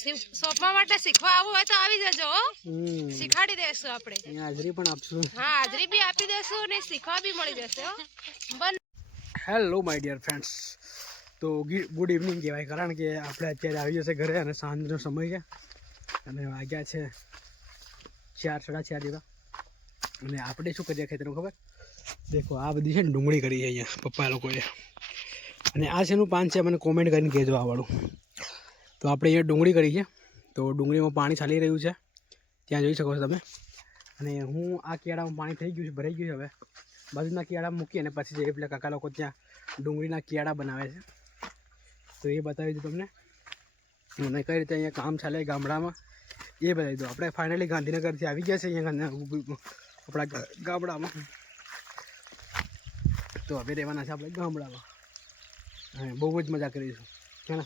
સોંપવા માટે શીખવા આવવું હોય તો આવી જજો શીખવાડી દેશું આપણે હાજરી પણ આપશું હા હાજરી બી આપી દેશું અને શીખવા બી મળી જશે હેલો માય ડિયર ફ્રેન્ડ્સ તો ગુડ ઇવનિંગ કહેવાય કારણ કે આપણે અત્યારે આવી જશે ઘરે અને સાંજનો સમય છે અને વાગ્યા છે 4 સાડા 4 જેવા અને આપણે શું કરીએ ખેતરમાં ખબર દેખો આ બધી છે ને ડુંગળી કરી છે અહીંયા પપ્પા લોકોએ અને આ શેનું પાન છે મને કોમેન્ટ કરીને કહેજો આવવાળું તો આપણે અહીંયા ડુંગળી કરી છે તો ડુંગળીમાં પાણી ચાલી રહ્યું છે ત્યાં જોઈ શકો છો તમે અને હું આ કેળામાં પાણી થઈ ગયું છે ભરાઈ ગયું છે હવે બાજુના કેળા મૂકી અને પછી જે પેલા કાકા લોકો ત્યાં ડુંગળીના કેળા બનાવે છે તો એ બતાવી દઉં તમને અને કઈ રીતે અહીંયા કામ ચાલે ગામડામાં એ બતાવી દઉં આપણે ફાઇનલી ગાંધીનગરથી આવી ગયા છે અહીંયા આપણા ગામડામાં તો હવે રહેવાના છે આપણે ગામડામાં અને બહુ જ મજા કરીશું છે ને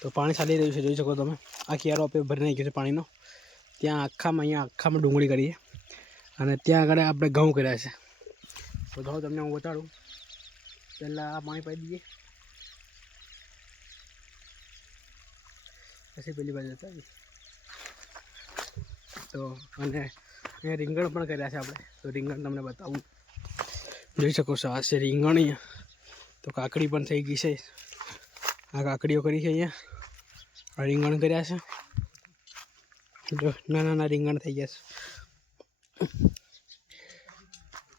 તો પાણી ચાલી રહ્યું છે જોઈ શકો તમે આ કેળો આપણે ભરી નાખ્યો છે પાણીનો ત્યાં અહીંયા આખામાં ડુંગળી કરીએ અને ત્યાં આગળ આપણે ઘઉં કર્યા છે તો જાઓ તમને હું બતાડું પહેલાં આ પાણી પાઈ દઈએ પછી પેલી બાજુ જતા તો અને અહીંયા રીંગણ પણ કર્યા છે આપણે તો રીંગણ તમને બતાવું જોઈ શકો છો આ છે રીંગણ અહીંયા તો કાકડી પણ થઈ ગઈ છે આ કાકડીઓ કરી છે અહીંયા રીંગણ કર્યા છે જો નાના રીંગણ થઈ ગયા છે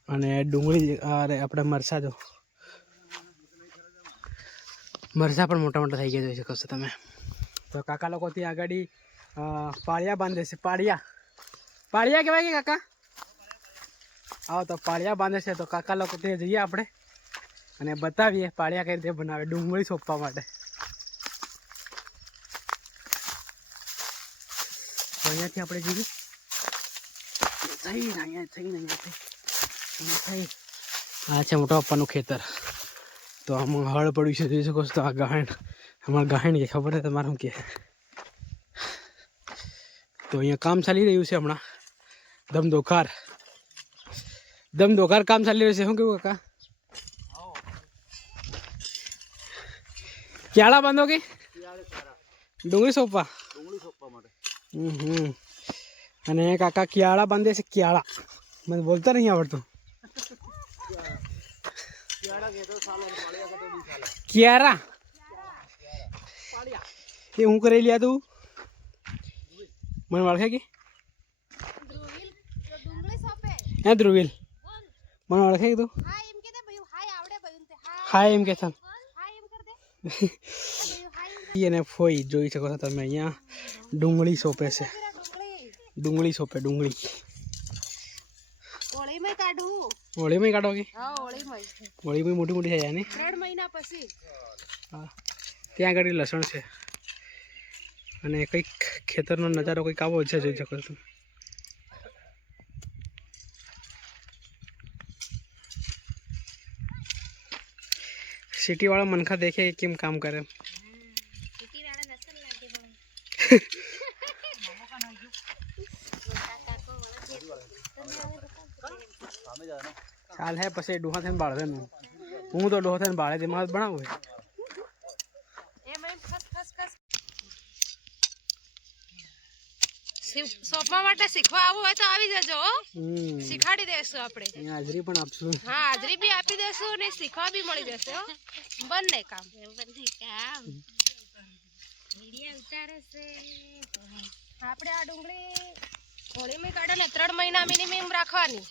અને ડુંગળી અરે આપણે મરચાં જો મરચાં પણ મોટા મોટા થઈ ગયા જોઈ શકો છો તમે તો કાકા લોકો ત્યાં આગળ પાળિયા બાંધે છે પાળિયા કહેવાય કે કાકા આવો તો પાળિયા બાંધે છે તો કાકા લોકો ત્યાં જઈએ આપણે અને બતાવીએ પાળિયા કઈ રીતે બનાવે ડુંગળી સોંપવા માટે તો અહીંયાથી આપણે જઈએ આ છે મોટા પપ્પાનું ખેતર તો આમાં હળ પડ્યું છે જોઈ શકો છો તો આ ગાયણ અમારા ગાયણ કે ખબર છે તમારે શું કે તો અહીંયા કામ ચાલી રહ્યું છે હમણાં દમદોખાર કામ ચાલી રહ્યું છે શું કેવું કાકા ક્યાળા બાંધો કે ડુંગળી સોંપવા માટે અને કાકા ક્યાળા બાંધે છે ક્યાળા મને બોલતા નહીં આવડતું ક્યારા એ હું કરી લ્યા તું મને ઓળખે કે હે ધ્રુવીલ મને ઓળખે કે તું હા એમ કે છે એને ફોઈ જોઈ શકો છો તમે અહીંયા ડુંગળી સોંપે છે ડુંગળી હોળીમાં કાઢો કે હોળીમાં મોટી મોટી થાય ને 3 મહિના પછી હા ત્યાં આગળ લસણ છે અને કંઈક ખેતરનો નજારો કંઈક આવો છે જોઈ શકો છો સિટી વાળા મનખા દેખે કેમ કામ કરે ચાલ હે પછી ડોહા થઈને બાળવે હું તો ડોહા થઈને બાળે તેમાં બનાવું સોંપવા માટે શીખવા આવવું હોય તો આવી જજો શીખવાડી દેશું આપણે હાજરી પણ આપશું હા હાજરી બી આપી દેશું અને શીખવા બી મળી જશે બંને કામ આપણે આ ડુંગળી હોળીમાં કાઢો ને 3 મહિના મિનિમમ રાખવાની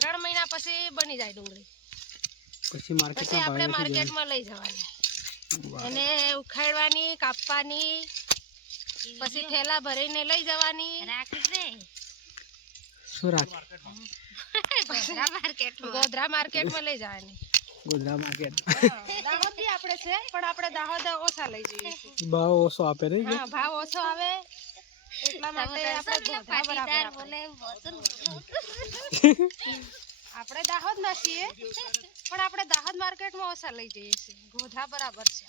3 મહિના પછી બની જાય ડુંગળી પછી આપણે માર્કેટમાં લઈ જવાની એને ઉખાડવાની કાપવાની પછી થેલા ભરીને લઈ જવાની ગોધરા માર્કેટમાં લઈ જવાની ગોધરા માર્કેટ દાહોદ બી આપણે છે પણ આપણે દાહોદ ઓછા લઈ જઈએ ભાવ ઓછો આપે ને હા ભાવ ઓછો આવે એટલા માટે આપણે ગોધરા બરાબર આપણે દાહોદ ના છીએ પણ આપણે દાહોદ માર્કેટમાં ઓછા લઈ જઈએ છીએ ગોધરા બરાબર છે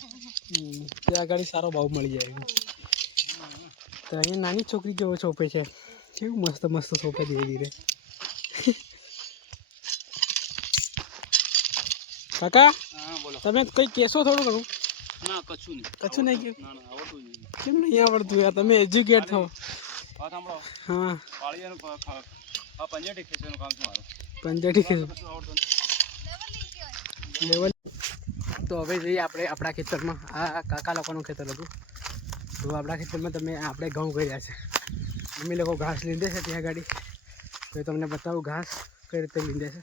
ત્યાં આગળ સારો ભાવ મળી જાય તો અહીંયા નાની છોકરી જેવો સોંપે છે કેવું મસ્ત મસ્ત સોંપે ધીરે ધીરે કાકા તમે કંઈ કહેશો થોડું ઘણું ના કચ્છું નહીં. કચ્છું નહીં કે ના ના આવડતું નહીં. કેમ નહીં આવડતું યાર, તમે એજ્યુકેટ થો. વાત સાંભળો. હા પાળીયાનું પંજાટી ખેંચવાનું કામ છે મારું. પંજાટી કે કશું આવડતું નથી. લેવલ. તો હવે જઈએ આપણે આપણા ખેતરમાં. આ કાકા લોકોનું ખેતર હતું. તો આપણા ખેતરમાં આપણે ઘઉં કર્યા છે. મમ્મી લોકો ઘાસ લીધે છે ત્યાં ગાડી. તો તમને બતાવું ઘાસ કઈ રીતે લીધે છે.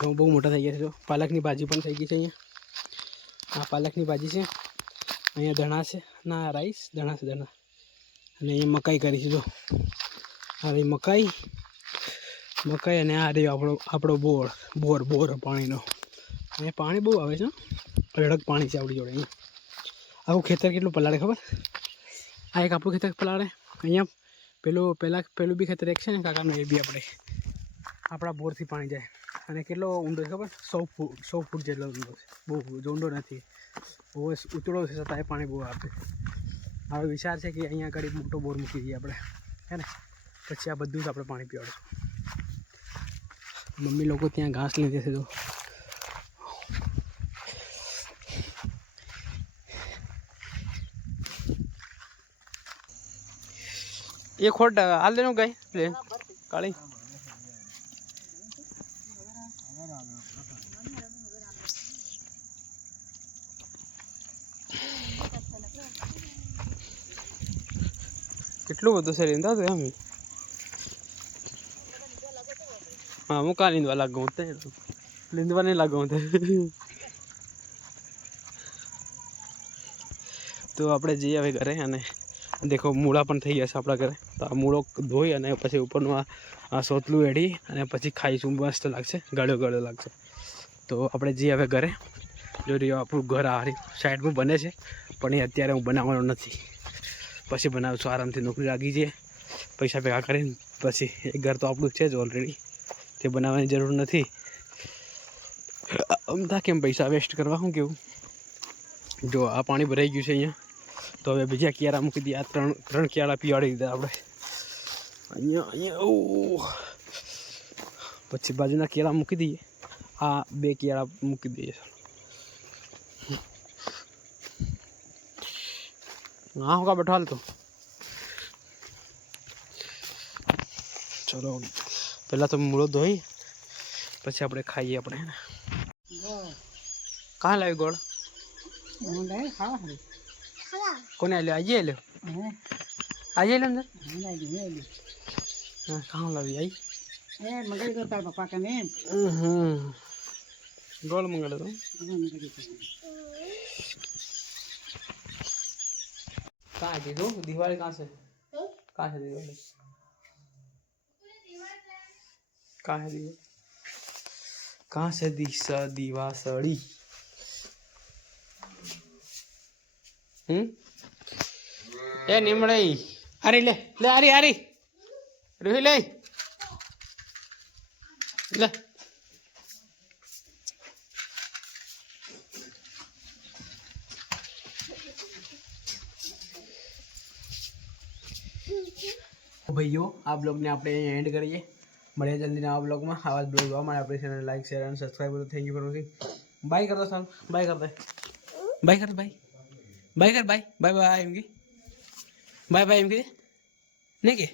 ઘઉં બહુ મોટા થઈ ગયા છે. જો પાલકની ભાજી પણ થઈ ગઈ છે અહીંયા. આ પાલકની ભાજી છે. અહીંયા ધણા છે. ના રાઈસ ધણા છે ધણા. અને અહીંયા મકાઈ કરી છે. જો આ રહી મકાઈ અને આ રહ્યો આપણો બોર પાણીનો. અહીંયા પાણી બહુ આવે છે. અઢળક પાણી છે આપણી જોડે. અહીંયા આખું ખેતર કેટલું પલાળે ખબર? આ એક આપણું ખેતર પલાળે. અહીંયા પેલું બી ખેતર એક છે ને કાકાનું, એ બી આપણા બોરથી પાણી જાય. અને કેટલો ઊંડો છે ખબર? 100 ફૂટ જેટલો ઊંડો છે. બહુ ઊંડો નથી, બહુ ઉતળો છે, છતાં પાણી બહુ આપે. હવે વિચાર છે કે અહીંયા આગળ મોટો બોર મૂકી દઈએ આપણે, હે ને? પછી આ બધું જ આપણે પાણી પીવાડશું. મમ્મી લોકો ત્યાં ઘાસ લીધે છે. જો એક ખોટ હાલ દેનું ગાય પ્લેન કાળી. કેટલું બધું છે લીંદા તો એમ. હા હું કાં લીંદવા લાગું? લીંદવા નહીં લાગું. તો આપણે જઈએ હવે ઘરે. અને દેખો મૂળા પણ થઈ ગયા છે આપણા ઘરે. તો આ મૂળો ધોઈ અને પછી ઉપરનું આ સોતલું એડી અને પછી ખાઈશું. મસ્ત લાગશે, ગળ્યો લાગશે. તો આપણે જઈએ હવે ઘરે. જો રહ્યો આપણું ઘર આ સાઈડમાં બને છે, પણ એ અત્યારે હું બનાવવાનો નથી. પછી બનાવશું આરામથી. નોકરી લાગી જઈએ, પૈસા ભેગા કરીને પછી. એક ઘર તો આપણું છે જ ઓલરેડી, તે બનાવવાની જરૂર નથી. અમથા કેમ પૈસા વેસ્ટ કરવા? શું કેવું? જો આ પાણી ભરાઈ ગયું છે અહીંયા. તો હવે બીજા કિયારા મૂકી દઈએ. આ ત્રણ કિયારા પીવાડી દીધા આપણે અહીંયા. પછી બાજુના કિયારા મૂકી દઈએ. આ 2 કિયારા મૂકી દઈએ. હા હું કા બેઠો હાલ તો. ચલો પહેલાં તો મૂળો ધોઈ પછી આપણે ખાઈએ. આપણે કાં લાવી ગોળ? કોને લ્યો? આજે લ્યો, આજે લ્યો અંદર. હા કાં લાવી? આવી ગોળ મંગાડો તો. कहाँ है दीदो? दिवाली कहाँ से? कहाँ है दिवाली? कहाँ है दीवा? कहाँ से दिवासड़ी? ए निमड़ई अरे ले ले अरे रूही ले ले. ભાઈઓ આ બ્લોગને આપણે એન્ડ કરીએ. મળીએ જલ્દી નવા બ્લોગમાં. આવા જ બ્લોગ જોવા માટે આપણી ચેનલ લાઈક શેર અને સબસ્ક્રાઈબ કરો. Thank you for watching. Bye કર દો સાલ. બાય કર દે. બાય કર બાય. બાય કર બાય. બાય બાય એમ કે. બાય બાય એમ કે નહીં કે.